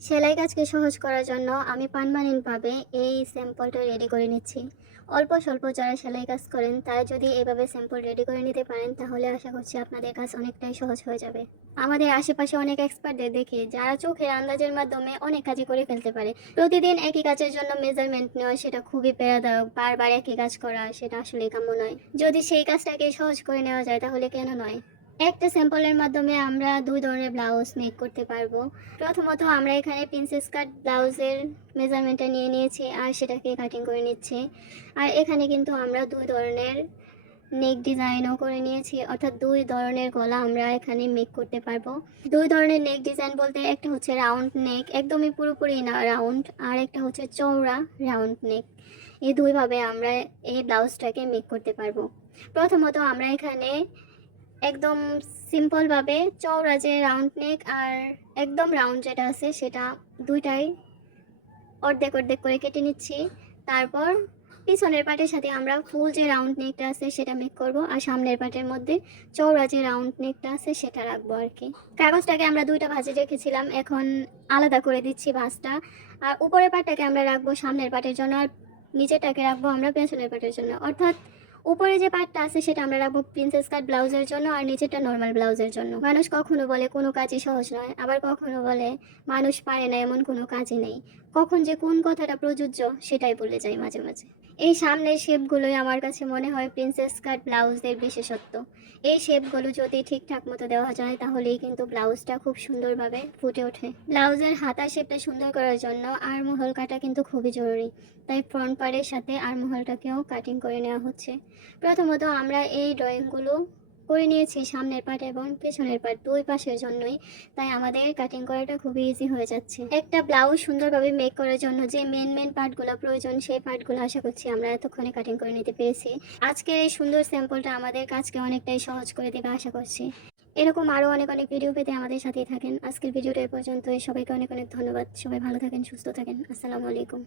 সেলাই কাজকে সহজ করার জন্য আমি পার্মানেন্টভাবে এই স্যাম্পলটা রেডি করে নিচ্ছি। অল্প স্বল্প যারা সেলাই কাজ করেন তারা যদি এভাবে স্যাম্পল রেডি করে নিতে পারেন তাহলে আশা করছি আপনাদের কাজ অনেকটাই সহজ হয়ে যাবে। আমাদের আশেপাশে অনেক এক্সপার্টদের দেখি যারা চোখের আন্দাজের মাধ্যমে অনেক কাজই করে ফেলতে পারে। প্রতিদিন একই কাজের জন্য মেজারমেন্ট নেওয়া সেটা খুবই প্যারাদায়ক, বারবার একই কাজ করা সেটা আসলে কাম্য নয়। যদি সেই কাজটাকে সহজ করে নেওয়া যায় তাহলে কেন নয়। একটা স্যাম্পলের মাধ্যমে আমরা দুই ধরনের ব্লাউজ মেক করতে পারবো। প্রথমত আমরা এখানে প্রিন্সেস কাট ব্লাউজের মেজারমেন্টটা নিয়ে নিয়েছি আর সেটাকে কাটিং করে নিচ্ছি। আর এখানে কিন্তু আমরা দুই ধরনের নেক ডিজাইনও করে নিয়েছি, অর্থাৎ দুই ধরনের গলা আমরা এখানে মেক করতে পারবো। দুই ধরনের নেক ডিজাইন বলতে একটা হচ্ছে রাউন্ড নেক, একদমই পুরোপুরি না রাউন্ড, আর একটা হচ্ছে চওড়া রাউন্ড নেক। এই দুইভাবে আমরা এই ব্লাউজটাকে মেক করতে পারবো। প্রথমত আমরা এখানে একদম সিম্পলভাবে চওড়া যে রাউন্ড নেক আর একদম রাউন্ড যেটা আছে সেটা দুইটাই অর্ধেক অর্ধেক করে কেটে নিচ্ছি। তারপর পিছনের পাটের সাথে আমরা ফুল যে রাউন্ড নেকটা আছে সেটা মেক করব, আর সামনের পাটের মধ্যে চওড়া যে রাউন্ড নেকটা আছে সেটা রাখবো আর কি। কাগজটাকে আমরা দুইটা ভাঁজে রেখেছিলাম, এখন আলাদা করে দিচ্ছি ভাঁজটা। আর উপরের পাটটাকে আমরা রাখবো সামনের পাটের জন্য, আর নিচেরটাকে রাখবো আমরা পেছনের পাটের জন্য। অর্থাৎ উপরে যে পার্টটা আছে সেটা আমরা রাখবো প্রিন্সেস কাট ব্লাউজের জন্য আর নিচেরটা নর্মাল ব্লাউজের জন্য। মানুষ কখনো বলে কোনো কাজই সহজ নয়, আবার কখনো বলে মানুষ পারে না এমন কোনো কাজই নেই। কখন যে কোন কথাটা প্রযোজ্য সেটাই বলে যায় মাঝে মাঝে। এই সামনের শেপগুলোই আমার কাছে মনে হয় প্রিন্সেস কাট ব্লাউজের বিশেষত্ব। এই শেপগুলো যদি ঠিকঠাক মতো দেওয়া যায় তাহলেই কিন্তু ব্লাউজটা খুব সুন্দরভাবে ফুটে ওঠে। ব্লাউজের হাতার শেপটা সুন্দর করার জন্য আর্মহোল কাটা কিন্তু খুবই জরুরি, তাই ফ্রন্ট পার্টের সাথে আর্মহোলটাকেও কাটিং করে নেওয়া হচ্ছে। প্রথমত আমরা এই ড্রয়িংগুলো করে নিয়েছি সামনের পার্ট এবং পেছনের পার্ট দুই পাশের জন্যই, তাই আমাদের কাটিং করাটা খুবই ইজি হয়ে যাচ্ছে। একটা ব্লাউজ সুন্দরভাবে মেক করার জন্য যে মেন পার্টগুলো প্রয়োজন সেই পার্টগুলো আশা করছি আমরা এতক্ষণে কাটিং করে নিতে পেরেছি। আজকের এই সুন্দর স্যাম্পলটা আমাদের কাজকে অনেকটাই সহজ করে দেবে আশা করছি। এরকম আরও অনেক অনেক ভিডিও পেতে আমাদের সাথেই থাকেন। আজকের ভিডিওটা এ পর্যন্তই। সবাইকে অনেক অনেক ধন্যবাদ। সবাই ভালো থাকেন, সুস্থ থাকেন। আসসালামু আলাইকুম।